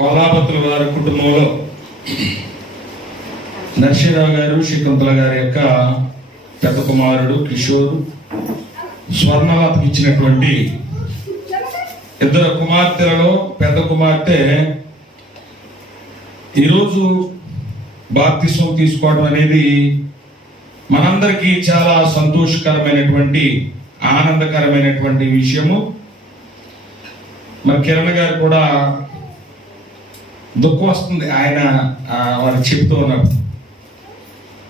కొల్లాపతుల వారి కుటుంబంలో నరసింహరావు గారు, శకుంతల గారి యొక్క పెద్ద కుమారుడు కిషోర్, స్వర్ణలతకి ఇచ్చినటువంటి ఇద్దరు కుమార్తెలలో పెద్ద కుమార్తె ఈరోజు బాప్తిస్మం తీసుకోవడం అనేది మనందరికీ చాలా సంతోషకరమైనటువంటి ఆనందకరమైనటువంటి విషయము. మరి కిరణ్ గారు కూడా దుఃఖం వస్తుంది ఆయన వారు చెప్తూ ఉన్నారు.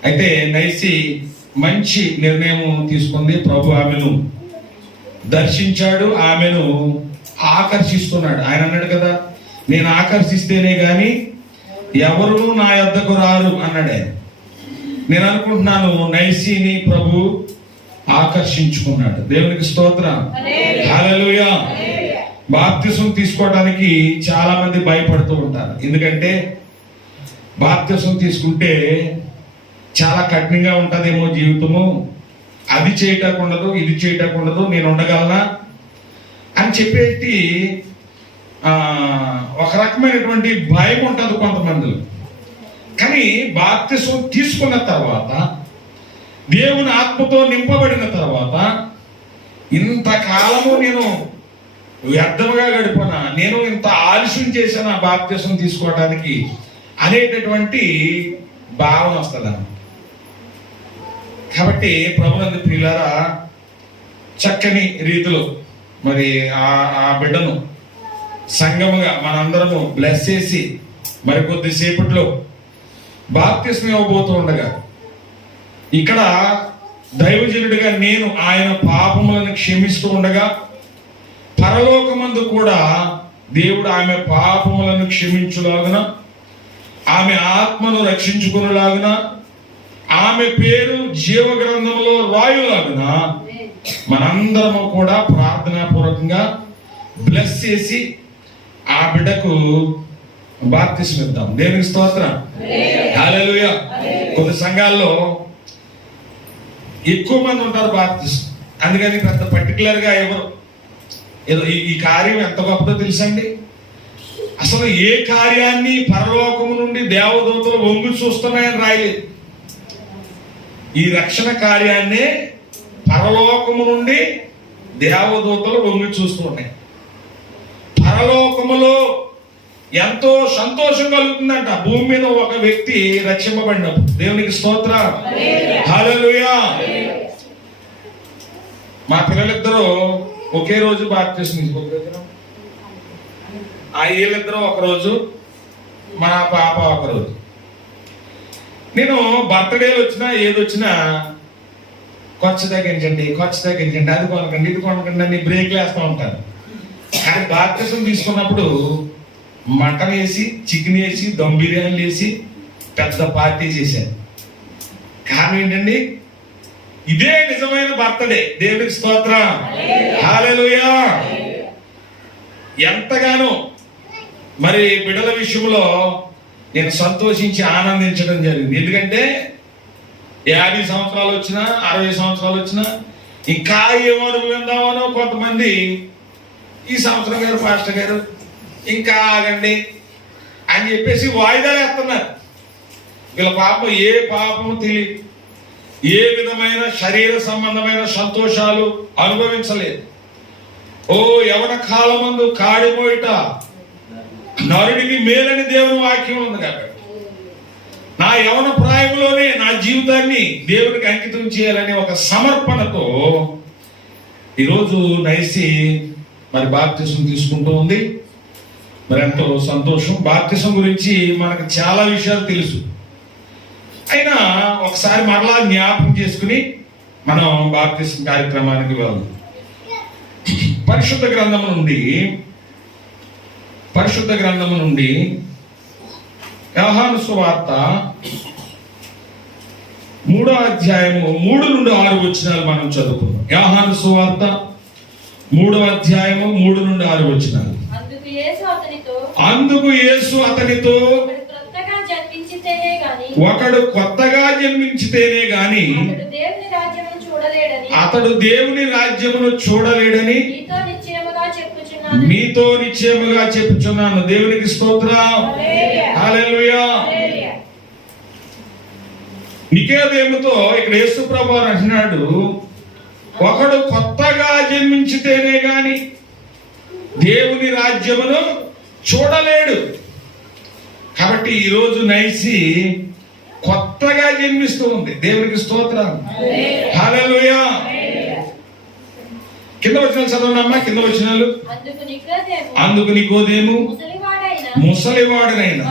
అయితే నైసి మంచి నిర్ణయం తీసుకుంది. ప్రభు ఆమెను దర్శించాడు, ఆమెను ఆకర్షిస్తున్నాడు. ఆయన అన్నాడు కదా, నేను ఆకర్షిస్తేనే గాని ఎవరు నా యొద్దకు రారు అన్నాడు ఆయన. నేను అనుకుంటున్నాను నైసిని ప్రభు ఆకర్షించుకున్నాడు. దేవునికి స్తోత్రం, హల్లెలూయా. బాప్తిసం తీసుకోవడానికి చాలా మంది భయపడుతూ ఉంటారు. ఎందుకంటే బాప్తిసం తీసుకుంటే చాలా కఠినంగా ఉంటుందేమో జీవితము, అది చేయటానికి ఉండదు, ఇది చేయటానికి ఉండదు, నేను ఉండగలనా అని చెప్పేసి ఒక రకమైనటువంటి భయం ఉంటుంది కొంతమందిలో. కానీ బాప్తిసం తీసుకున్న తర్వాత, దేవుని ఆత్మతో నింపబడిన తర్వాత, ఇంతకాలము నేను వ్యర్థముగా గడిపోనా, నేను ఇంత ఆలస్యం చేశాను ఆ బాప్తిసం తీసుకోవడానికి అనేటటువంటి భావన వస్తుంది. కాబట్టి ప్రభునందు ప్రియులారా, చక్కని రీతిలో మరి ఆ బిడ్డను సంఘముగా మనందరము బ్లెస్ చేసి మరి కొద్దిసేపట్లో బాప్తిస్మం ఇవ్వబోతూ ఉండగా, ఇక్కడ దైవజనుడిగా నేను ఆయన పాపములను క్షమిస్తూ ఉండగా, పరలోకమందు కూడా దేవుడు ఆమె పాపములను క్షమించులాగున, ఆమె ఆత్మను రక్షించుకునేలాగున, ఆమె పేరు జీవ గ్రంథంలో రాయులాగున మనందరము కూడా ప్రార్థనాపూర్వకంగా బ్లెస్ చేసి ఆ బిడ్డకు బాప్తిస్మం ఇద్దాం. దేవునికి స్తోత్రం, హల్లెలూయా. కొన్ని సంఘాల్లో ఎక్కువ మంది ఉంటారు బాప్తిస్మం, అందుకని పెద్ద పర్టికులర్ గా ఎవరు ఏదో ఈ కార్యం ఎంత గొప్పదో తెలుసండి. అసలు ఏ కార్యాన్ని పరలోకము నుండి దేవదూతలు వంగి చూస్తున్నాయని రాయలేదు. ఈ రక్షణ కార్యాన్నే పరలోకము నుండి దేవదూతలు వంగి చూస్తూ ఉన్నాయి. పరలోకములో ఎంతో సంతోషం కలుగుతుందంట భూమి మీద ఒక వ్యక్తి రక్షింపబడినప్పుడు. దేవునికి స్తోత్రం, హల్లెలూయా. మా పిల్లలిద్దరూ ఒకే రోజు బాప్తిస్మం తీసుకోలేదు. ఆ వీళ్ళిద్దరూ ఒకరోజు, మా పాప ఒకరోజు. నేను బర్త్డేలు వచ్చినా ఏదొచ్చినా ఖర్చు తగ్గించండి, అది కొనకండి, ఇది కొనకండి అని బ్రేక్లు వేస్తూ ఉంటాను. కానీ బాప్తిస్మం తీసుకున్నప్పుడు మటన్ వేసి, చికెన్ వేసి, దమ్ బిర్యానీలు వేసి పెద్ద పార్టీ చేశాను. కారణం ఏంటండి, ఇదే నిజమైన బర్త్డే. దేవునికి స్తోత్రం, హల్లెలూయా. ఎంతగానో మరి బిడ్డల విషయంలో నేను సంతోషించి ఆనందించడం జరిగింది. ఎందుకంటే 50 సంవత్సరాలు వచ్చినా, 60 సంవత్సరాలు వచ్చినా ఇంకా ఏమో అనుభవిందామనో కొంతమంది ఈ సంవత్సరం గారు, పాస్టర్ గారు ఇంకా ఆగండి అని చెప్పేసి వాయిదాలు వేస్తున్నారు. వీళ్ళ పాపం ఏ పాపము తెలియదు, ఏ విధమైన శరీర సంబంధమైన సంతోషాలు అనుభవించలేదు. ఓ యవన కాలమందు కాడిపోయిట నరుడికి మేలని దేవుని వాక్యం ఉంది. కాబట్టి నా యవన ప్రాయంలోనే నా జీవితాన్ని దేవునికి అంకితం చేయాలనే ఒక సమర్పణతో ఈరోజు నైసి మరి బాప్తిస్మం తీసుకుంటూ ఉంది. మరి ఎంతో సంతోషం. బాప్తిస్మం గురించి మనకు చాలా విషయాలు తెలుసు, అయినా ఒకసారి మరలా జ్ఞాపకం చేసుకుని మనం బాప్తిస్మం కార్యక్రమానికి వెళ్దాం. పరిశుద్ధ గ్రంథము నుండి యోహాను సువార్త 3వ అధ్యాయము 3 నుండి 6 వచనాలు మనం చదువుకుందాం. యోహాను సువార్త 3వ అధ్యాయము 3 నుండి 6 వచనాలు. అందుకు యేసు అతనితో ఒకడు కొత్తగా జన్మించితేనే గాని అతడు దేవుని రాజ్యమును చూడలేడని చెప్పుచున్నాను. మీతో నిశ్చయముగా చెప్పుచున్నాను. దేవునికి స్తోత్రం. హల్లెలూయా. నికోదేముతో ఇక్కడ యేసు ప్రభువు అంటున్నాడు, ఒకడు కొత్తగా జన్మించితేనే గాని దేవుని రాజ్యమును చూడలేడు. కాబట్టి ఈరోజు నైసి కొత్తగా జన్మిస్తూ ఉంది. దేవునికి స్తోత్రం. హల్లెలూయా. కింద వచనాలు చదవనమ్మా. కింద వచనాలు. అందుకు నికోదేము ముసలివాడనైన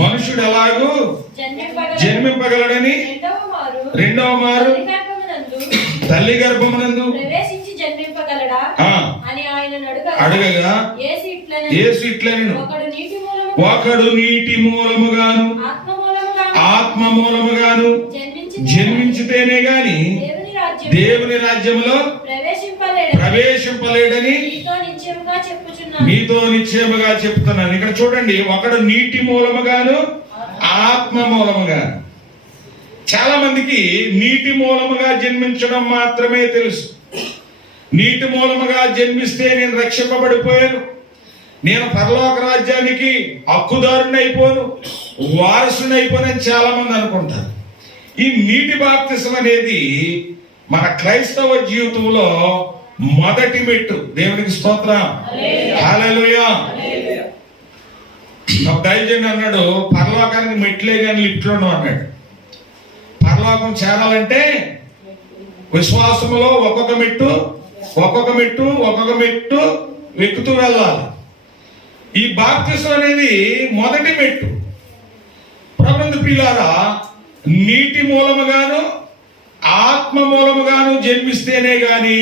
మనుషుడు ఎలాగూ జన్మింపగలడని రెండవ మారు తల్లి గర్భమునందు అడగగా యేసు ఇట్లనెను, ఒకడు నీటి మూలముగాను ఆత్మ మూలముగాను జన్మించితేనే గాని దేవుని రాజ్యములో ప్రవేశింపలేడని మీతో నిశ్చయముగా చెప్తున్నాను. ఇక్కడ చూడండి, ఒకడు నీటి మూలముగాను ఆత్మ మూలముగాను. చాలా మందికి నీటి మూలముగా జన్మించడం మాత్రమే తెలుసు. నీటి మూలముగా జన్మిస్తే నేను రక్షింపబడిపోయాను, నేను పరలోక రాజ్యానికి హక్కుదారుని అయిపోను, వారసుని అయిపోనని చాలా మంది అనుకుంటారు. ఈ నీటి బాప్తిసం అనేది మన క్రైస్తవ జీవితంలో మొదటి మెట్టు. దేవునికి స్తోత్రం. హల్లెలూయా. ఒక దైవజనుడు అన్నాడు, పరలోకానికి మెట్లే కానీ లిఫ్ట్లు ఉండవు అన్నాడు. పరలోకం చేరాలంటే విశ్వాసములో ఒక్కొక్క మెట్టు ఎక్కుతూ వెళ్ళాలి. ఈ బాప్తిసం అనేది మొదటి మెట్టు. ప్రభునందు ప్రియులారా, నీటి మూలముగాను ఆత్మ మూలముగాను జన్మిస్తేనే గాని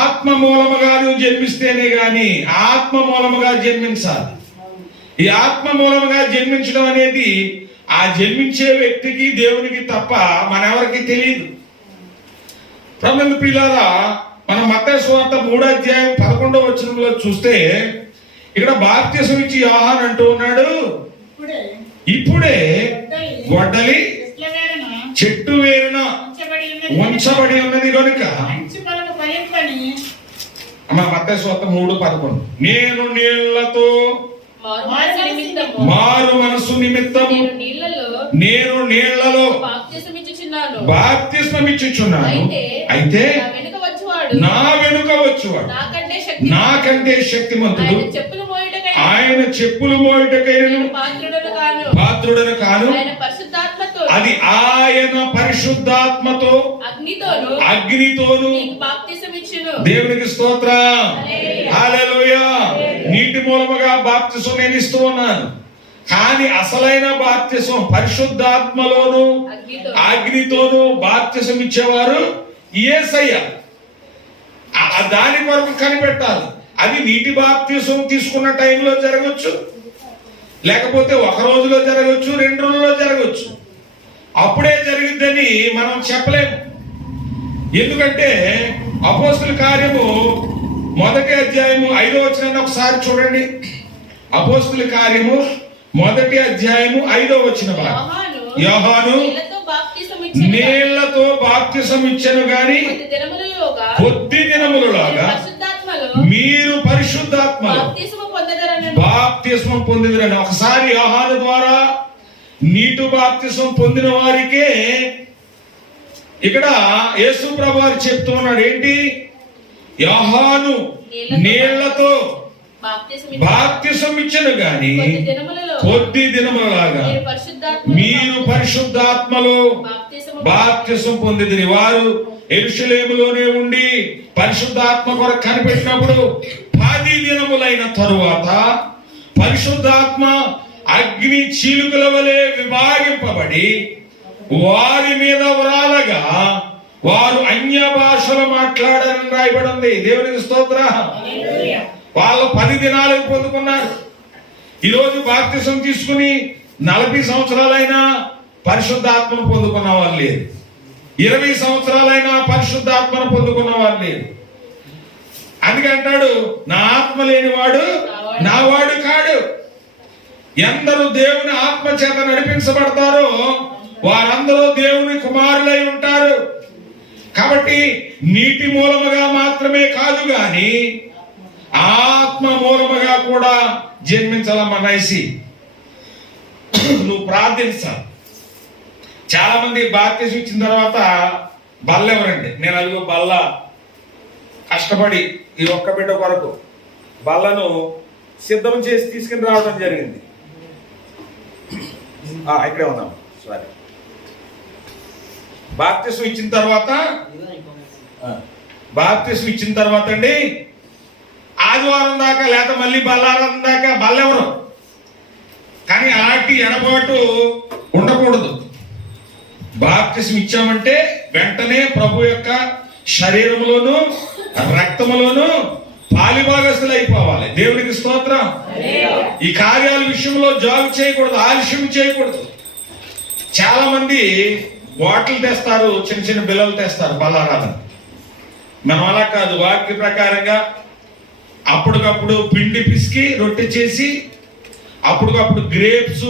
ఆత్మ మూలముగా జన్మించాలి. ఈ ఆత్మ మూలముగా జన్మించడం అనేది ఆ జన్మించే వ్యక్తికి దేవునికి తప్ప మనెవరికి తెలియదు. ప్రభునందు ప్రియులారా, మనం మత్తయి సువార్త 3:11 చూస్తే ఇక్కడ బాప్తిసం ఇచ్చి యోహాను అంటూ ఉన్నాడు, ఇప్పుడే గొడ్డలి చెట్టు వేరున ఉంచబడి ఉన్నది కనుక. మత్తయి సువార్త 3:11 నేను నీళ్లతో మారు మనసు నిమిత్తము నేను నీళ్లలో బాప్తిస్మమిచ్చుచున్నాను, అయితే నా వెనుక వచ్చువాడు నాకంటే శక్తిమంతుడు, ఆయన చెప్పులు మోయుటకైనను పాత్రుడను కాను, అది ఆయన పరిశుద్ధాత్మతో అగ్నితోను దేవునికి స్తోత్రం. హల్లెలూయా. నీటి మూలముగా బాప్తిసం నేను ఇస్తూ ఉన్నాను, కానీ అసలైన బాప్తిసం పరిశుద్ధాత్మలోను అగ్నితోను బాప్తిసం ఇచ్చేవారు యేసయ్య. దాని వరకు కనిపెట్టాలి. అది నీటి బాప్తిసం తీసుకున్న టైంలో జరగవచ్చు, లేకపోతే ఒక రోజులో జరగవచ్చు, 2 రోజుల్లో జరగవచ్చు. అప్పుడే జరిగిద్దని మనం చెప్పలేము. ఎందుకంటే అపోస్తలుల కార్యము 1వ అధ్యాయము 5వ వచనాన్ని ఒకసారి చూడండి. అపోస్తలుల కార్యము 1వ అధ్యాయము 5వ వచనం. యోహాను నీళ్లతో బాప్తిసం ఇచ్చెను గాని కొద్ది దినములలోగా మీరు పరిశుద్ధాత్మలో బాప్తిస్మం పొందిదరని. ఒకసారి యోహాను ద్వారా నీటి బాప్తిసం పొందిన వారికే ఇక్కడ యేసు ప్రభువు చెప్తూ ఉన్నాడు, ఏంటి? యోహాను నీళ్లతో బాప్తిసం ఇచ్చెను గాని కొద్ది దినములలాగా మీరు పరిశుద్ధాత్మలో బాప్తిసం పొందిదిరి. వారు యెరూషలేములోనే ఉండి పరిశుద్ధాత్మ కొరకు కనిపెట్టినప్పుడు 10 దినములైన తరువాత పరిశుద్ధాత్మ అగ్ని చీలుకల వలె విభాగింపబడి వారి మీద వరాలగా వారు అన్య భాషలు మాట్లాడారని రాయబడి ఉంది. దేవునికి స్తోత్రం. వాళ్ళు 10 దినాలకు పొందుకున్నారు. ఈరోజు బాప్తిసం తీసుకుని 40 సంవత్సరాలైనా పరిశుద్ధాత్మను పొందుకున్న వాళ్ళు లేరు. 20 సంవత్సరాలైనా పరిశుద్ధాత్మను పొందుకున్న వాళ్ళు లేరు. అందుకంటాడు, నా ఆత్మ లేనివాడు నా వాడు కాడు. ఎందరూ దేవుని ఆత్మ చేత నడిపించబడతారో వారందరూ దేవుని కుమారులై ఉంటారు. కాబట్టి నీటి మూలముగా మాత్రమే కాదు గాని ఆత్మ మూలముగా కూడా జన్మించాలమ్మా నైసి. నువ్వు ప్రార్థించాలి. చాలా మంది బాప్తిసం ఇచ్చిన తర్వాత బల్ల ఎవరండి? నేను అదిగో బల్ల కష్టపడి ఈ ఒక్క బిడ్డ కొరకు బల్లను సిద్ధం చేసి తీసుకుని రావడం జరిగింది. ఇక్కడే ఉన్నాం. సారీ. బాప్తిసం ఇచ్చిన తర్వాత అండి ఆదివారం దాకా లేదా మళ్ళీ బల్లారం దాకా బల్లెవరు, కానీ ఆటి ఎడబాటు ఉండకూడదు. బాప్తిసం ఇచ్చామంటే వెంటనే ప్రభు యొక్క శరీరములోను రక్తములోను పాలిభాగస్తులు అయిపోవాలి. దేవునికి స్తోత్రం. ఈ కార్యాల విషయంలో జాగు చేయకూడదు, ఆలస్యం చేయకూడదు. చాలా మంది బాటిల్ తెస్తారు, చిన్న చిన్న బిల్లలు తెస్తారు బలారాధన. మనం అలా కాదు. వాక్య ప్రకారంగా అప్పటికప్పుడు పిండి పిసికి రొట్టె చేసి, అప్పటికప్పుడు గ్రేప్స్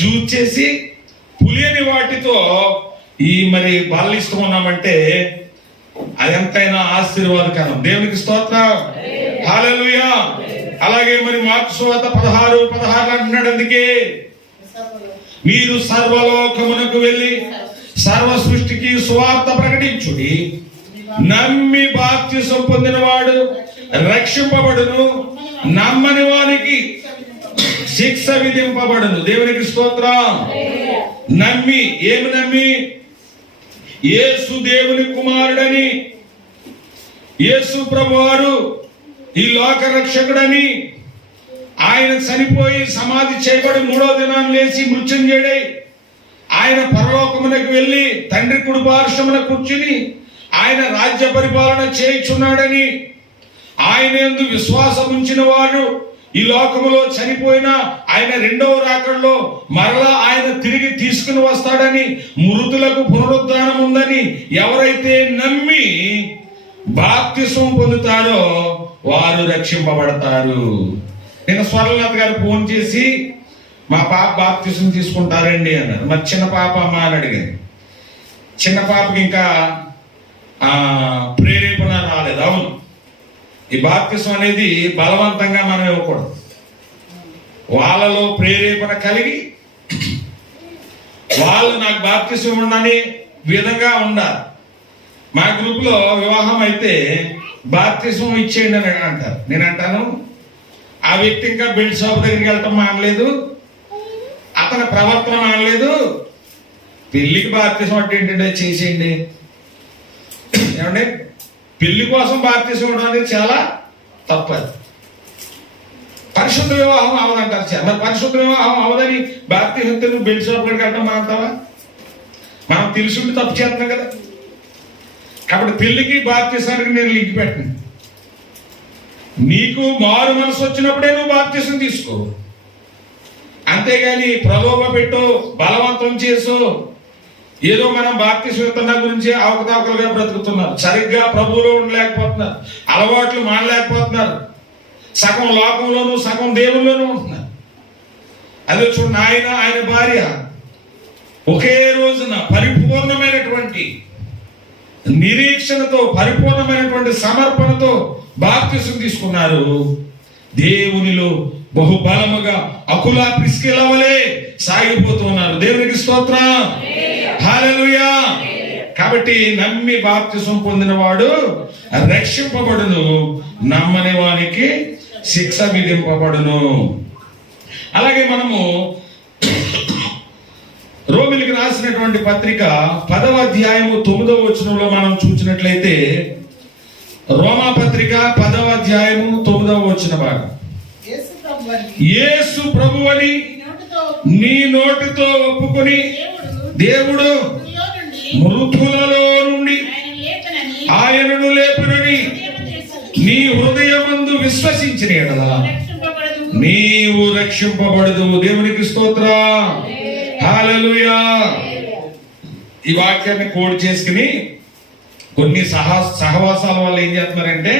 జ్యూస్ చేసి, పులియని వాటితో ఈ మరి బల్ల ఇస్తున్నామంటే అది ఎంతైనా ఆశీర్వాదకరం. దేవునికి స్తోత్రం. హల్లెలూయా. అలాగే మరి మార్కు సువార్త 16:16 అంటున్నాడు, అందుకే మీరు సర్వలోకమునకు వెళ్ళి సర్వ సృష్టికి సువార్త ప్రకటించుడి. నమ్మి బాప్తిసం పొందినవాడు రక్షింపబడును, నమ్మని వానికి శిక్ష విధింపబడును. దేవునికి స్తోత్రం. నమ్మి, ఏమి నమ్మి? యేసు దేవుని కుమారుడని, యేసు ప్రభువారు ఈ లోక రక్షకుడని, ఆయన చనిపోయి సమాధి చేయబడి 3వ దినాన్ని లేచి మృత్యుంజయుడై ఆయన పరలోకమునకు వెళ్ళి తండ్రి కుడి పార్శ్వమున కూర్చుని ఆయన రాజ్య పరిపాలన చేయుచున్నాడని, ఆయన యందు విశ్వాసం ఉంచిన వారు ఈ లోకములో చనిపోయిన ఆయన 2వ రాకడలో మరలా ఆయన తిరిగి తీసుకుని వస్తాడని, మృతులకు పునరుద్ధానం ఉందని ఎవరైతే నమ్మి బాప్తిసం పొందుతారో వారు రక్షింపబడతారు. నేను స్వర్ణనాథ్ గారు ఫోన్ చేసి మా పాప బాప్తిసం తీసుకుంటారండి అన్నారు. మరి చిన్న పాప అమ్మ అని అడిగాను. చిన్న పాపకి ఇంకా ప్రేరేపణ రాలేదు. అవును, ఈ బాప్తిసం అనేది బలవంతంగా మనం ఇవ్వకూడదు. వాళ్ళలో ప్రేరేపణ కలిగి వాళ్ళు నాకు బాప్తిసం ఉండని విధంగా ఉండాలి. మా గ్రూప్ లో వివాహం అయితే బాప్తిసం ఇచ్చేయండి అని అంటారు. నేను అంటాను, ఆ వ్యక్తి ఇంకా బెల్ట్ షాప్ దగ్గరికి వెళ్ళటం మానలేదు, అతని ప్రవర్తన మానలేదు, పెళ్లికి బాప్తిసం అంటే ఏంటంటే చేసేయండి. ఏమంటే పెళ్లి కోసం బాప్తిసం ఇవ్వడం అనేది చాలా తప్పదు. పరిశుద్ధ వివాహం అవదంటారు. మరి పరిశుద్ధ వివాహం అవదని బాప్తిసం నువ్వు బెల్ట్ షాప్ దగ్గరికి వెళ్ళటం మానతావా? మనం తెలుసుండి తప్పు చేస్తున్నాం కదా. కాబట్టి పెళ్లికి బాప్తిసానికి నేను లింక్ పెట్టను. నీకు మారు మనసు వచ్చినప్పుడే నువ్వు బాప్తిసం తీసుకో. అంతేగాని ప్రలోభ పెట్టు, బలవంతం చేసు, ఏదో మనం బాప్తిసం ఇస్తున్న గురించి అవకతవకలుగా బ్రతుకుతున్నారు. సరిగ్గా ప్రభువులో ఉండలేకపోతున్నారు, అలవాట్లు మానలేకపోతున్నారు, సగం లోకంలోనూ సగం దేవుల్లోనూ ఉంటున్నారు. అదే చూడండి, ఆయన భార్య ఒకే రోజున పరిపూర్ణమైనటువంటి నిరీక్షణతో, పరిపూర్ణమైనటువంటి సమర్పణతో బాప్తిసం తీసుకున్నారు. దేవునిలో బహుబలముగా అకులా ప్రిస్కిలవలే సాగిపోతున్నారు. దేవునికి స్తోత్రం. హల్లెలూయా. కాబట్టి నమ్మి బాప్తిసం పొందినవాడు రక్షింపబడును, నమ్మని వానికి శిక్ష విధింపబడును. అలాగే మనము రోమిలికి రాసినటువంటి పత్రిక 10వ అధ్యాయము 9వ వచనంలో మనం చూసినట్లయితే, రోమా పత్రిక 10వ అధ్యాయము 9వ వచన భాగం, యేసు ప్రభువని నీ నోటితో ఒప్పుకొని దేవుడు మృతులలో నుండి ఆయనను లేపునని నీ హృదయమందు విశ్వసించిన యెడల నీవు రక్షింపబడదు. దేవునికి స్తోత్రం. హల్లెలూయా. ఈ వాక్యాన్ని కోడ్ చేసుకుని కొన్ని సహవాసాల వల్ల ఏం చేస్తున్నారంటే,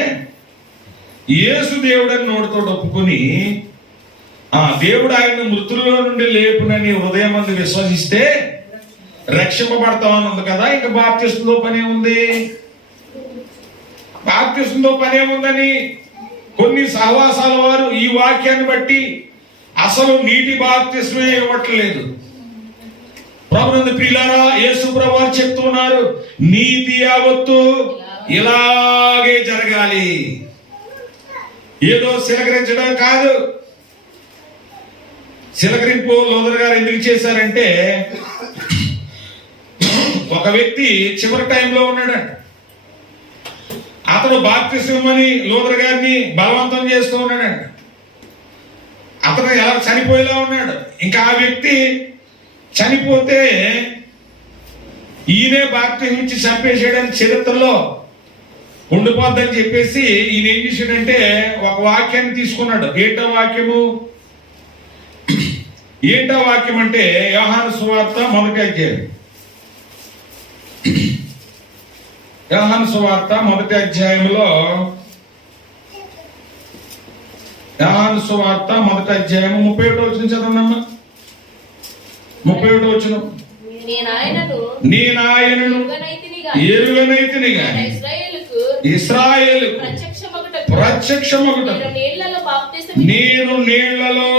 యేసు దేవుడని నోటితో ఒప్పుకొని దేవుడు ఆయన మృతుల్లో నుండి లేపునని హృదయం మంది విశ్వసిస్తే రక్షింపబడతామని ఉంది కదా. ఇంకా బాప్తిసంతో పనే ఉంది, బాప్తిసంతో పనే ఉందని కొన్ని సహవాసాల వారు ఈ వాక్యాన్ని బట్టి అసలు నీటి బాప్తిస్మే ఇవ్వట్లేదు. ప్రభునందు ప్రియులారా, యేసు ప్రభువు చెప్తున్నారు, నీతి యావత్తు ఇలాగే జరగాలి. ఏదో సిలకరించడం కాదు. సిలకరింపు లోదర్ గారు ఎందుకు చేశారంటే, ఒక వ్యక్తి చివరి టైంలో ఉన్నాడంట. అతను బాప్తిస్మం అని లోదర్ గారిని బలవంతం చేస్తూ ఉన్నాడంట. అతను ఎలా చనిపోయేలా ఉన్నాడు. ఇంకా ఆ వ్యక్తి చనిపోతే ఈయనే బాప్తిస్మం ఇచ్చి చంపేసేయడానికి చరిత్రలో ఉండిపోద్దని చెప్పేసి ఈయన ఏం చేశాడంటే ఒక వాక్యాన్ని తీసుకున్నాడు. ఏంటో వాక్యం అంటే యోహాను సువార్త 1వ అధ్యాయం. యోహాను సువార్త 1వ అధ్యాయంలో యోహాను సువార్త 1వ అధ్యాయం 31వ వచనం చదవండమ్మా. 31వ వచనం. నేను ఆయనను ఎరుగనైతినిగా ఇశ్రాయేలు ప్రత్యక్షమగుట నేను నీళ్లలో,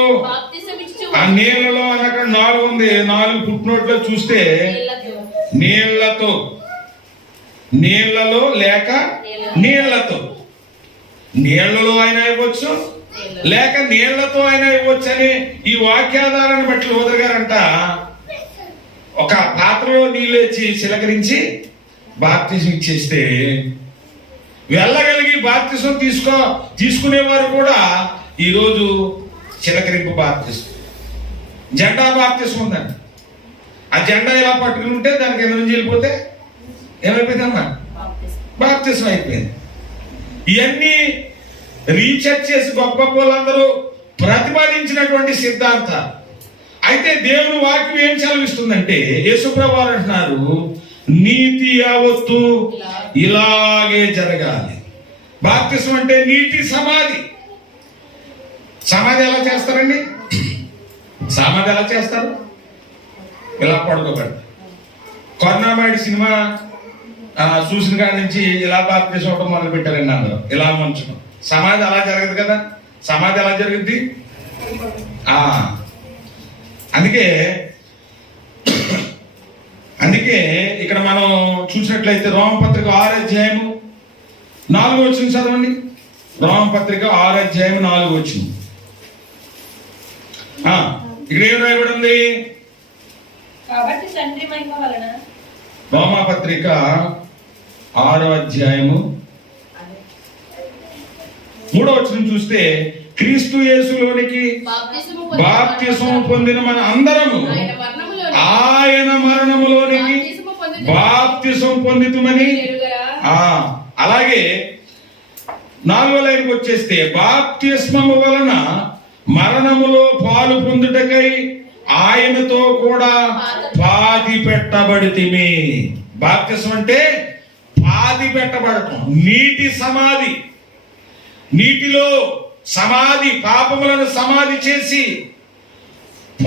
ఆ నీళ్లలో అని అక్కడ 4 ఉంది. 4 పుట్టినోట్లో చూస్తే నీళ్లతో, నీళ్లలో లేక నీళ్లతో, నీళ్లలో అయినా ఇవ్వచ్చు లేక నీళ్లతో అయినా ఇవ్వచ్చు అని ఈ వాక్యాధారాన్ని బట్టి లోదర్ గారంట ఒక పాత్రలో నీళ్ళేచి చిలకరించి బాప్తిజం ఇచ్చేస్తే వెళ్ళగలిగి బాప్తిజం తీసుకునేవారు కూడా ఈరోజు చిలకరింపు బాప్తిజం, జెండా బాప్తిజం ఉందండి. ఆ జెండా ఇలా పట్టుకుని ఉంటే దానికి కింద నుంచి వెళ్ళిపోతే ఏమైపోయిందమ్మా? బాప్తిజం అయిపోయింది. ఇవన్నీ రీసెర్చ్ చేసి గొప్ప వాళ్ళందరూ ప్రతిపాదించినటువంటి సిద్ధాంత. అయితే దేవుని వాక్యం ఏం సెలవిస్తుందంటే, యేసుప్రభువు అంటున్నారు, నీతి యావత్తు ఇలాగే జరగాలి. బాప్తిసం అంటే నీటి సమాధి. సమాధి ఎలా చేస్తారండి? సమాధి ఎలా చేస్తారు? ఇలా పడుకోబెడతారు. కరుణామయుడు సినిమా చూసిన కాడి నుంచి ఇలా బాప్తిసం అవడం మొదలు పెట్టారండి. అందరూ ఇలా మంచం. సమాధి అలా జరగదు కదా. సమాధి ఎలా జరుగుద్ది? అందుకే ఇక్కడ మనం చూసినట్లయితే రోమపత్రిక 6వ అధ్యాయం 4వ వచనం చదవండి. రోమపత్రిక 6వ అధ్యాయం 4వ వచనం. ఇక్కడ ఏం రాయబడి ఉంది? రోమపత్రిక 6వ అధ్యాయము 3వ వచనం చూస్తే, క్రీస్తు యేసులోనికి బాప్తిస్మము పొందిన మన అందరము ఆయన మరణములోనికి బాప్తిస్మం పొందితుమని. అలాగే 4వ లైన్కి వచ్చేస్తే, బాప్తిస్మము వలన మరణములో పాలు పొందుటకై ఆయనతో కూడా పాతి పెట్టబడితిమి. బాప్తిస్మం అంటే పాతి పెట్టబడటం, నీటి సమాధి. నీటిలో సమాధి, పాపములను సమాధి చేసి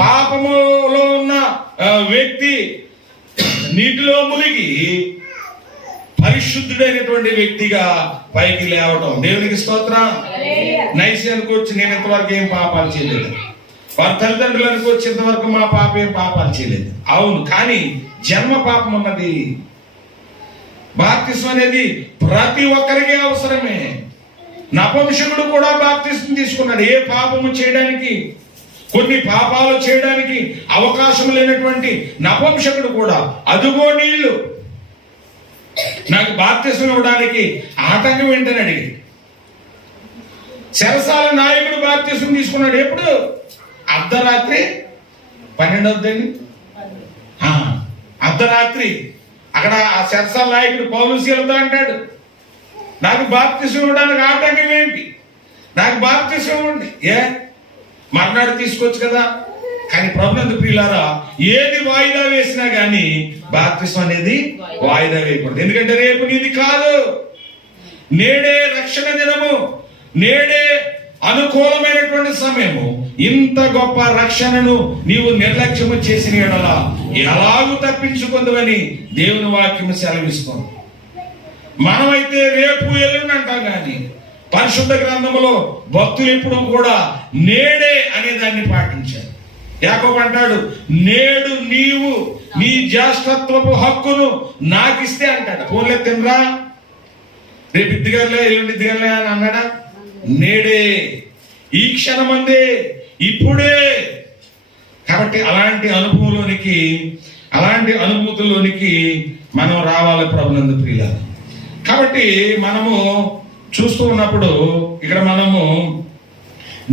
పాపములో ఉన్న వ్యక్తి నీటిలో మునిగి పరిశుద్ధుడైనటువంటి వ్యక్తిగా పైకి లేవటం. దేవునికి స్తోత్రం. నైసి అనుకోవచ్చు, నేను ఇంతవరకు ఏం పాపాలు చేయలేదు. వారి తల్లిదండ్రులు అనుకోవచ్చు, ఇంతవరకు మా పాప ఏం పాపాలు చేయలేదు. అవును, కానీ జన్మ పాపం ఉన్నది. బాప్తిస్మం అనేది ప్రతి ఒక్కరికి అవసరమే. నపుంసకుడు కూడా బాప్తిస్మం తీసుకున్నాడు. ఏ పాపము చేయడానికి, కొన్ని పాపాలు చేయడానికి అవకాశం లేనటువంటి నపుంసకుడు కూడా, అదుగో నీళ్లు, నాకు బాప్తిస్మం ఇవ్వడానికి ఆటంకం ఏంటని అడిగి చెరసాల నాయకుడు బాప్తిస్మం తీసుకున్నాడు. ఎప్పుడు? అర్ధరాత్రి 12 అవుతుందండి. అర్ధరాత్రి అక్కడ ఆ చెరసాల నాయకుడు పౌలుసి వెళ్తా అంటాడు, నాకు బాప్తిస్మం ఇవ్వడానికి ఆటంకం ఏంటి? నాకు బాప్తిస్మం ఇవ్వండి. మర్నాడు తీసుకోవచ్చు కదా. కానీ ప్రభునందు ప్రియులారా, ఏది వాయిదా వేసినా గానీ బాప్తిస్మం అనేది వాయిదా వేయకూడదు. ఎందుకంటే రేపు నీది కాదు. నేడే రక్షణ దినము, నేడే అనుకూలమైనటువంటి సమయము. ఇంత గొప్ప రక్షణను నీవు నిర్లక్ష్యము చేసిన యెడల ఎలాగూ తప్పించుకుందువని దేవుని వాక్యము సెలవిస్తుంది. మనమైతే రేపు ఎల్లుండి అంటాం, కానీ పరిశుద్ధ గ్రంథములో భక్తులు ఎప్పుడు కూడా నేడే అనే దాన్ని పాటించారు. యాకోబు అంటాడు, నేడు నీవు నీ జ్యేష్ఠత్వపు హక్కును నాకిస్తే అంటాడు. ఫోన్లే తినరా, రేపు ఇద్దిగలే, ఎల్లుండి ఇద్దిగలే అని అన్నాడా? నేడే, ఈ క్షణమందే, ఇప్పుడే. కాబట్టి అలాంటి అనుభవంలోనికి, అలాంటి అనుభూతుల్లోనికి మనం రావాలి ప్రభునందు ప్రియులారా. కాబట్టి మనము చూస్తూ ఉన్నప్పుడు ఇక్కడ మనము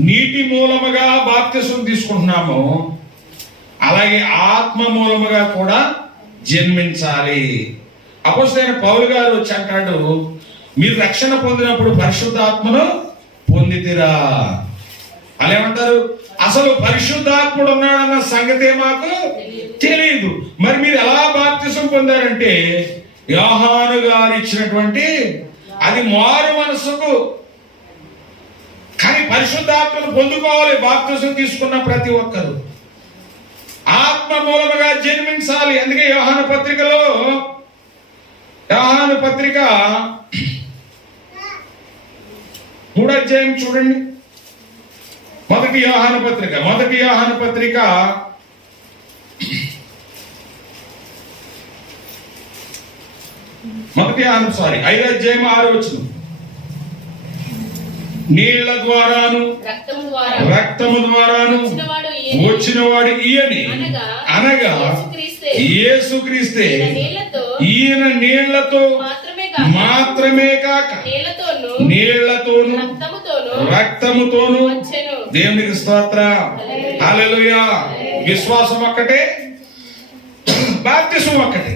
నీటి మూలముగా బాప్తిసం తీసుకుంటున్నాము, అలాగే ఆత్మ మూలముగా కూడా జన్మించాలి. అపోస్తలుడైన పౌలు గారు వచ్చి అంటాడు, మీరు రక్షణ పొందినప్పుడు పరిశుద్ధాత్మను పొందితిరా. అలా ఏమంటారు, అసలు పరిశుద్ధాత్ముడు ఉన్నాడన్న సంగతే మాకు తెలియదు. మరి మీరు ఎలా బాప్తిసం పొందారంటే యోహాను గారు ఇచ్చినటువంటి అది మారు మనసుకు. కానీ పరిశుద్ధాత్మను పొందుకోవాలి బాప్తిసం తీసుకున్న ప్రతి ఒక్కరు. ఆత్మ మూలముగా జన్మించాలి. అందుకే యోహాను పత్రికలో, యోహాను పత్రిక 3వ అధ్యాయం చూడండి. మొదటి యోహాను పత్రిక 5వ అధ్యాయం 6వ వచనం. నీళ్ల ద్వారాను రక్తము ద్వారాను వచ్చినవాడు ఈయని, అనగా యేసుక్రీస్తే. ఈయన నీళ్లతో మాత్రమే కాక నీళ్లతోను రక్తముతోను. దేవునికి స్తోత్రం, హల్లెలూయా. విశ్వాసం ఒక్కటే, బాప్తిసం ఒక్కటే.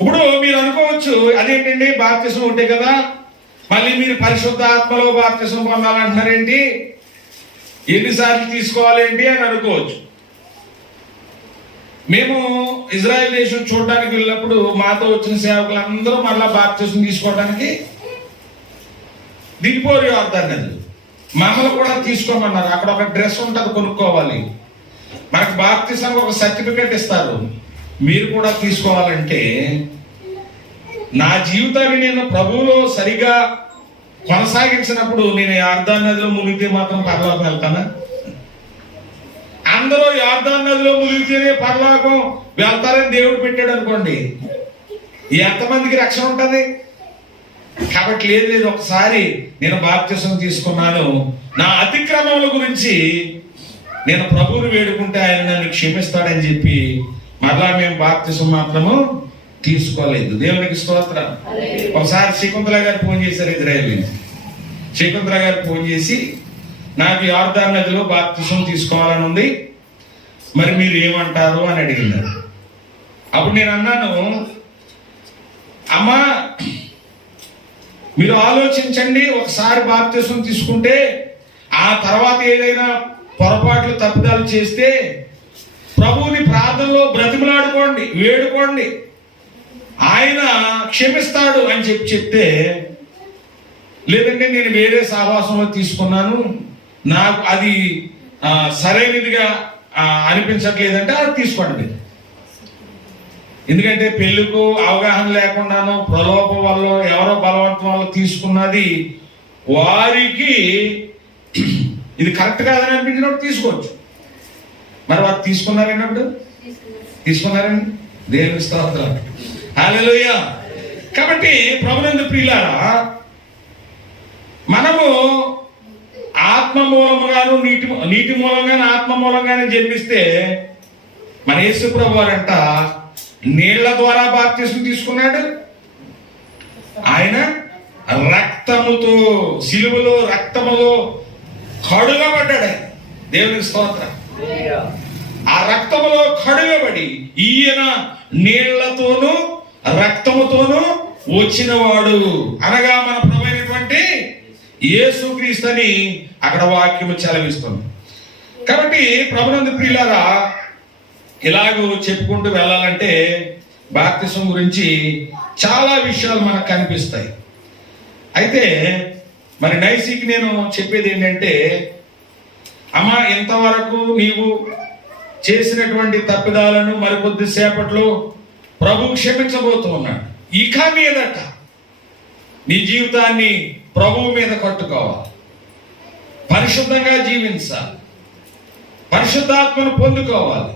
ఇప్పుడు మీరు అనుకోవచ్చు, అదేంటండి బాప్తిసం ఉంటే కదా, మళ్ళీ మీరు పరిశుద్ధ ఆత్మలో బాప్తిసం పొందాలంటున్నారేంటి, ఎన్నిసార్లు తీసుకోవాలేంటి అని అనుకోవచ్చు. మేము ఇజ్రాయెల్ దేశం చూడడానికి వెళ్ళినప్పుడు మాతో వచ్చిన సేవకులందరూ మళ్ళా బాప్తిసం తీసుకోవడానికి దిగిపోరు యోర్దాను నదిలో. మమ్మల్ని కూడా తీసుకోమన్నారు. అక్కడ ఒక డ్రెస్ ఉంటుంది, కొనుక్కోవాలి. మనకు బాప్తిసం ఒక సర్టిఫికెట్ ఇస్తారు, మీరు కూడా తీసుకోవాలంటే. నా జీవితాన్ని నేను ప్రభువులో సరిగా కొనసాగించినప్పుడు నేను యోర్దాను నదిలో మునిగితే మాత్రం పరలోకం వెళ్తానా? అందరూ యోర్దాను నదిలో మునిగితేనే పరలోకం వెళ్తారని దేవుడు పెట్టాడు అనుకోండి, ఎంతమందికి రక్షణ ఉంటుంది? కాబట్టి లేదు, ఒకసారి నేను బాప్తిసం తీసుకున్నాను, నా అతిక్రమముల గురించి నేను ప్రభువుని వేడుకుంటే ఆయన నన్ను క్షమిస్తాడని చెప్పి మరలా మేము బాప్తిసం మాత్రము తీసుకోలేదు. దేవునికి స్తోత్రం. ఒకసారి శకుంతల గారు ఫోన్ చేశారు, ఇజ్రాయెల్ నుంచి. శకుంతల గారు ఫోన్ చేసి, నాకు యోర్దాను నదిలో బాప్తిసం తీసుకోవాలని ఉంది, మరి మీరు ఏమంటారు అని అడిగినారు. అప్పుడు నేను అన్నాను, అమ్మా మీరు ఆలోచించండి, ఒకసారి బాప్తిసం తీసుకుంటే ఆ తర్వాత ఏదైనా పొరపాట్లు తప్పిదాలు చేస్తే ప్రభువుని ప్రార్థనలో బ్రతిమలాడుకోండి, వేడుకోండి, ఆయన క్షమిస్తాడు అని చెప్తే, లేదంటే నేను వేరే సహవాసంలో తీసుకున్నాను, నాకు అది సరైనదిగా అనిపించట్లేదంటే అది తీసుకోండి. ఎందుకంటే పెళ్లికు అవగాహన లేకుండాను ప్రలోభం వల్ల ఎవరో బలవంతం వల్ల తీసుకున్నది వారికి ఇది కరెక్ట్ కాదని అనిపించినప్పుడు తీసుకోవచ్చు. మరి వారు తీసుకున్నారన్నప్పుడు తీసుకున్నారండి. దేవుని స్తోత్రం, హల్లెలూయా. కాబట్టి ప్రభునందు ప్రియులారా, మనము ఆత్మ మూలముగాను నీటి మూలంగాను ఆత్మ మూలంగానే జన్మిస్తే మన యేసు ప్రభు వారంట నీళ్ల ద్వారా బాప్తిసం తీసుకున్నాడు. ఆయన రక్తముతో, సిలువలో రక్తములో కడుగబడ్డాడు. దేవునికి స్తోత్రం. ఆ రక్తములో కడుగబడి ఈయన నీళ్లతోనూ రక్తముతోనూ వచ్చినవాడు, అనగా మన ప్రభువైనటువంటి యేసుక్రీస్తు అని అక్కడ వాక్యము చలవిస్తుంది. కాబట్టి ప్రభునందు ప్రియులారా, ఇలాగూ చెప్పుకుంటూ వెళ్ళాలంటే బాప్తిసం గురించి చాలా విషయాలు మనకు కనిపిస్తాయి. అయితే మరి నైసికి నేను చెప్పేది ఏంటంటే, అమ్మా ఇంతవరకు నీవు చేసినటువంటి తప్పిదాలను మరికొద్ది సేపట్లో ప్రభు క్షమించబోతూ ఉన్నాడు. ఇక మీదట నీ జీవితాన్ని ప్రభువు మీద కట్టుకోవాలి, పరిశుద్ధంగా జీవించాలి, పరిశుద్ధాత్మను పొందుకోవాలి,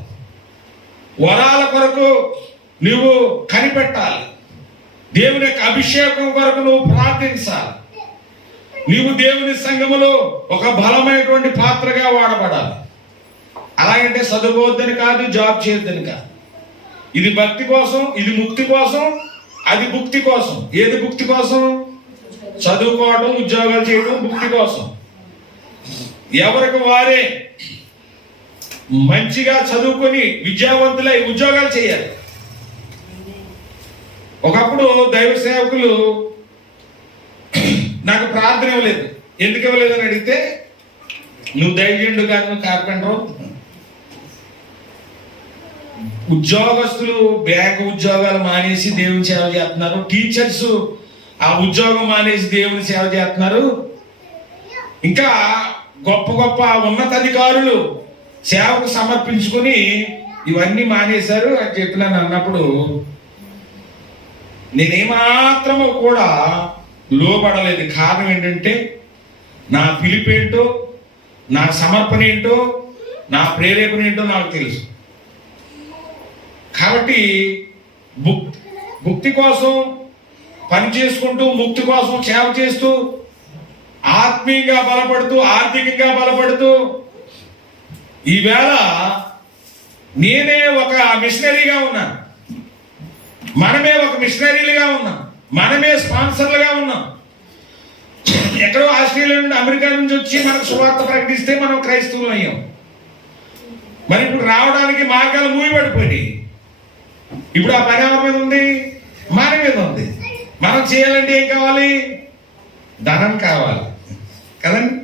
వరాల కొరకు నువ్వు కనిపెట్టాలి, దేవుని యొక్క అభిషేకం కొరకు నువ్వు ప్రార్థించాలి, నీవు దేవుని సంఘములో ఒక బలమైనటువంటి పాత్రగా వాడబడాలి. అలాగంటే చదువుకోవద్దని కాదు, జాబ్ చేయొద్దని కాదు. ఇది భక్తి కోసం, ఇది ముక్తి కోసం, అది భుక్తి కోసం. ఏది భుక్తి కోసం? చదువుకోవడం, ఉద్యోగాలు చేయడం భుక్తి కోసం. ఎవరికి వారే మంచిగా చదువుకొని విద్యావంతులై ఉద్యోగాలు చేయాలి. ఒకప్పుడు దైవ సేవకులు నాకు ప్రార్థన ఇవ్వలేదు. ఎందుకు ఇవ్వలేదు అని అడిగితే, నువ్వు దైవజనుడు కాదు, నువ్వు కార్పెంటర్. ఉద్యోగస్తులు బ్యాంకు ఉద్యోగాలు మానేసి దేవుని సేవ చేస్తున్నారు. టీచర్స్ ఆ ఉద్యోగం మానేసి దేవుని సేవ చేస్తున్నారు. ఇంకా గొప్ప గొప్ప ఉన్నతాధికారులు సేవకు సమర్పించుకొని ఇవన్నీ మానేశారు అని చెప్పి నన్ను అన్నప్పుడు నేనేమాత్రము కూడా లోబడలేదు. కారణం ఏంటంటే నా పిలుపేంటో, నా సమర్పణ ఏంటో, నా ప్రేరేపణ ఏంటో నాకు తెలుసు. కాబట్టి ముక్తి కోసం పని చేసుకుంటూ, ముక్తి కోసం సేవ చేస్తూ, ఆత్మీయంగా బలపడుతూ, ఆర్థికంగా బలపడుతూ, ఈవేళ నేనే ఒక మిషనరీగా ఉన్నాను, మనమే ఒక మిషనరీలుగా ఉన్నాం, మనమే స్పాన్సర్లుగా ఉన్నాం. ఎక్కడో ఆస్ట్రేలియా నుండి, అమెరికా నుంచి వచ్చి మనకు సువార్త ప్రకటిస్తే మనం క్రైస్తవులు అయ్యాం. మరి ఇప్పుడు రావడానికి మార్గాలు మూయబడిపోయి, ఇప్పుడు ఆ పని ఎవరి మీద ఉంది? మన మీద ఉంది. మనం చేయాలంటే ఏం కావాలి? ధనం కావాలి కదండి.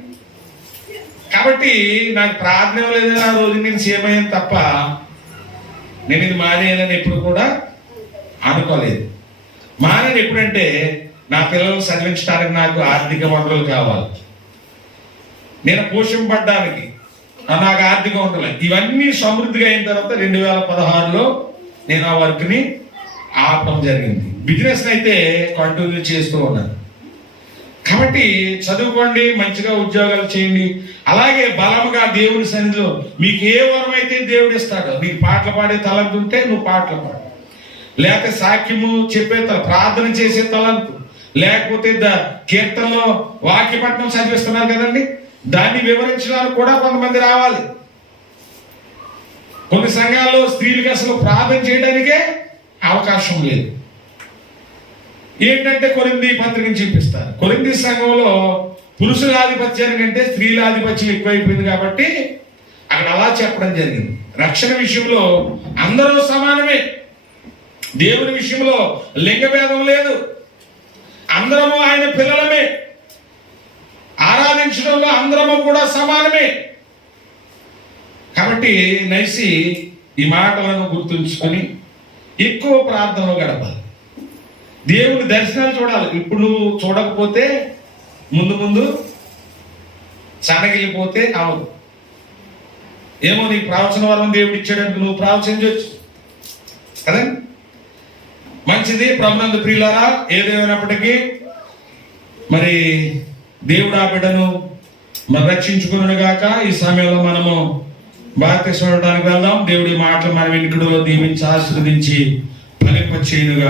కాబట్టి నాకు ప్రార్థన లేదు, ఆ రోజు నేను సేమయ్యాను తప్ప నేను ఇది మానేయాలని ఎప్పుడు కూడా అనుకోలేదు. మానేది ఎప్పుడంటే నా పిల్లలు చదివించడానికి నాకు ఆర్థిక వనరులు కావాలి, నేను పోషింపడ్డానికి నాకు ఆర్థిక వనరులు. ఇవన్నీ సమృద్ధిగా అయిన తర్వాత 2016లో నేను ఆ వర్క్ని ఆపడం జరిగింది. బిజినెస్ అయితే కంటిన్యూ చేస్తూ ఉన్నాను. కాబట్టి చదువుకోండి, మంచిగా ఉద్యోగాలు చేయండి. అలాగే బలముగా దేవుని సన్నిధిలో మీకు ఏ వరం అయితే దేవుడు ఇస్తాడో, నీకు పాటలు పాడే తలంపు ఉంటే నువ్వు పాటలు పాడు, లేకపోతే సాక్ష్యము చెప్పే ప్రార్థన చేసే తలంపు, లేకపోతే కీర్తనలో వాక్యపట్నం చదివిస్తున్నారు కదండి, దాన్ని వివరించడానికి కూడా కొంతమంది రావాలి. కొన్ని సంఘాల్లో స్త్రీలకు అసలు ప్రార్థన చేయడానికే అవకాశం లేదు. ఏంటంటే కొరింథీ పత్రికను చూపిస్తారు. కొరింథీ సంఘంలో పురుషుల ఆధిపత్యానికంటే స్త్రీల ఆధిపత్యం ఎక్కువైపోయింది కాబట్టి అక్కడ అలా చెప్పడం జరిగింది. రక్షణ విషయంలో అందరూ సమానమే, దేవుని విషయంలో లింగ భేదం లేదు, అందరము ఆయన పిల్లలమే, ఆరాధించడంలో అందరము కూడా సమానమే. కాబట్టి నైసి ఈ మాటలను గుర్తుంచుకొని ఎక్కువ ప్రార్థనలో గడపాలి, దేవుని దర్శనాలు చూడాలి. ఇప్పుడు నువ్వు చూడకపోతే ముందు ముందు సనగిలిపోతే అవదు. ఏమో నీకు ప్రవచన వరం దేవుడు ఇచ్చాడంటే నువ్వు ప్రవచించవచ్చు కదండి. మంచిది. ప్రభునందు ప్రియులారా, ఏదేమైనప్పటికీ మరి దేవుడు ఆ బిడ్డను మరి రక్షించుకును గాక. ఈ సమయంలో మనము బాప్తిస్మం వెళ్దాం. దేవుడి మాటలు మన వెనుకలో దీవించి ఆశీర్వదించి ఫలింపచేయునుగా.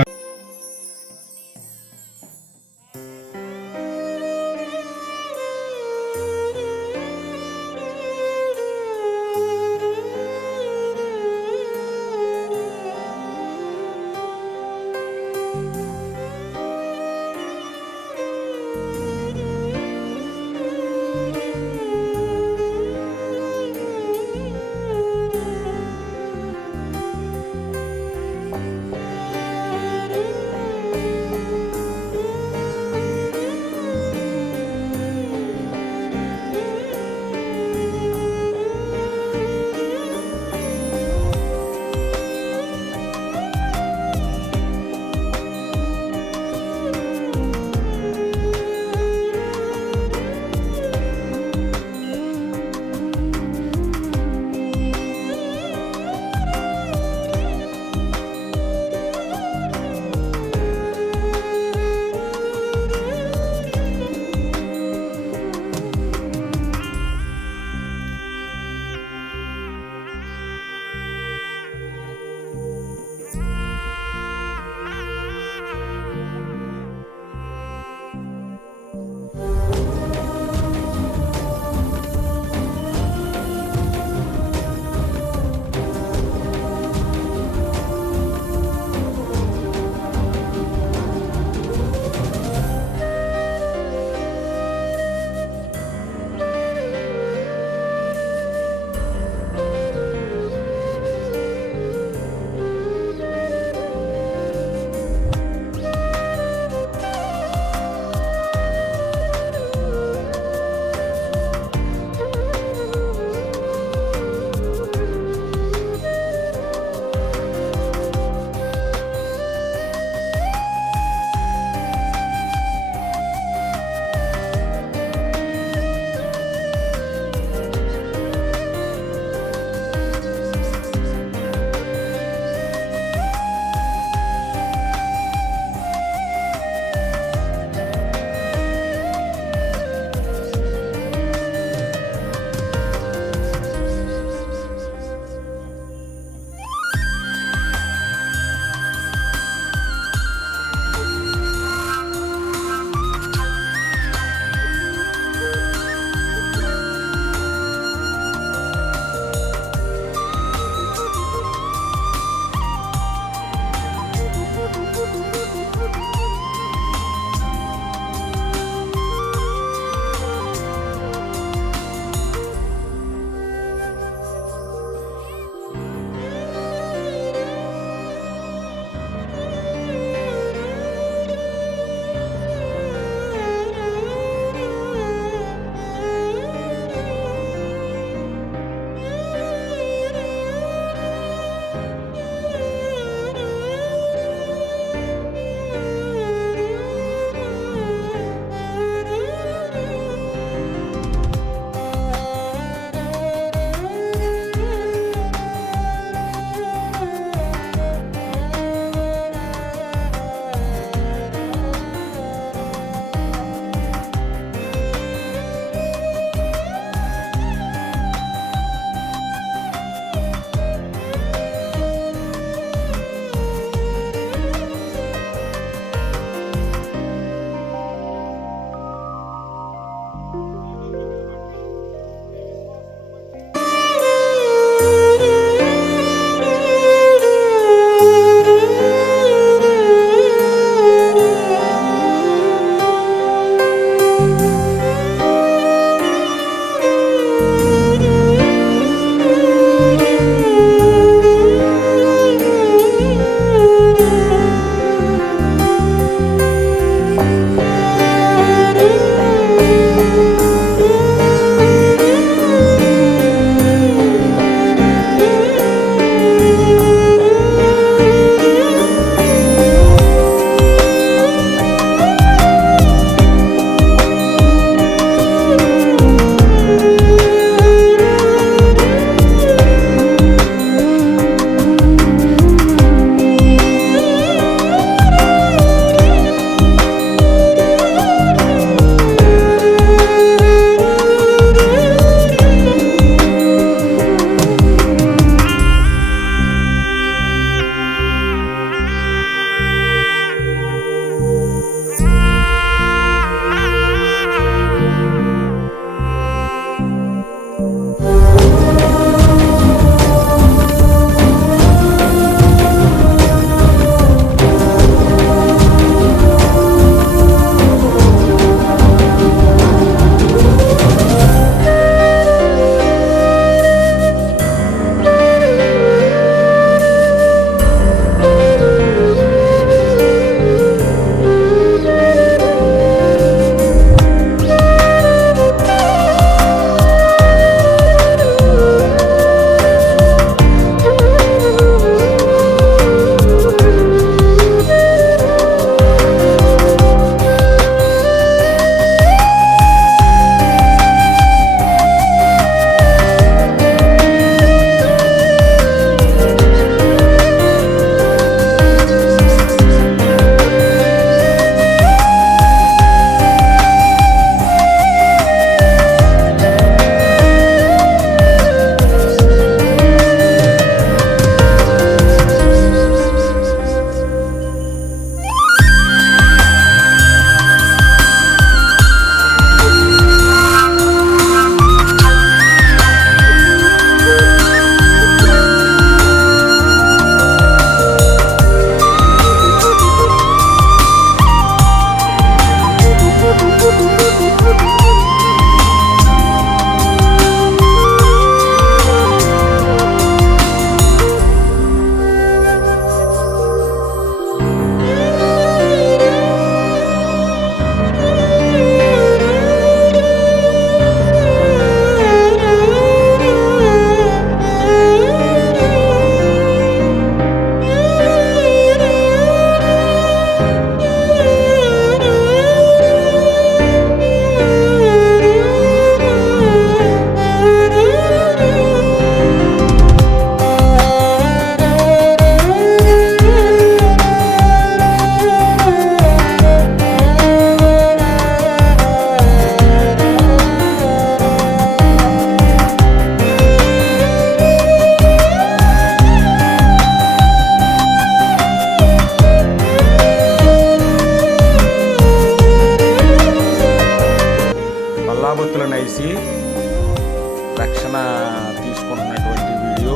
చేసుకుంటున్నటువంటి వీడియో.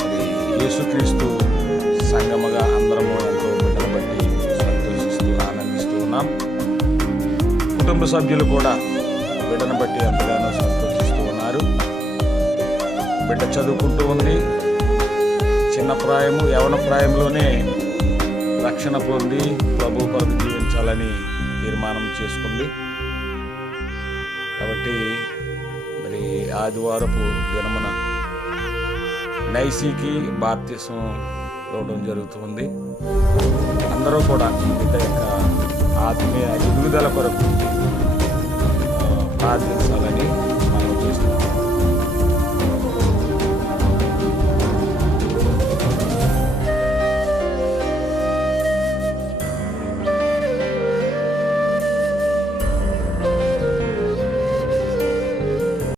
మరి యేసుక్రీస్తు సంగమగా అందరము ఎంతో బిడ్డను బట్టి సంతోషిస్తూ ఆనందిస్తూ ఉన్నాం. కుటుంబ సభ్యులు కూడా బిడ్డను బట్టి ఎంతగానో సంతోషిస్తూ ఉన్నారు. బిడ్డ చదువుకుంటూ ఉంది. చిన్న ప్రాయము, యవన ప్రాయంలోనే రక్షణ పొంది ప్రభు కొరకు జీవించాలని తీర్మానం చేసుకుంది. కాబట్టి మరి ఆదివారపు దినమున నైసీకి బాప్తిసం ఇవ్వడం జరుగుతుంది. అందరూ కూడా బిడ్డ యొక్క ఆత్మీయ ఎదుగుదల కొరకు ప్రార్థించాలని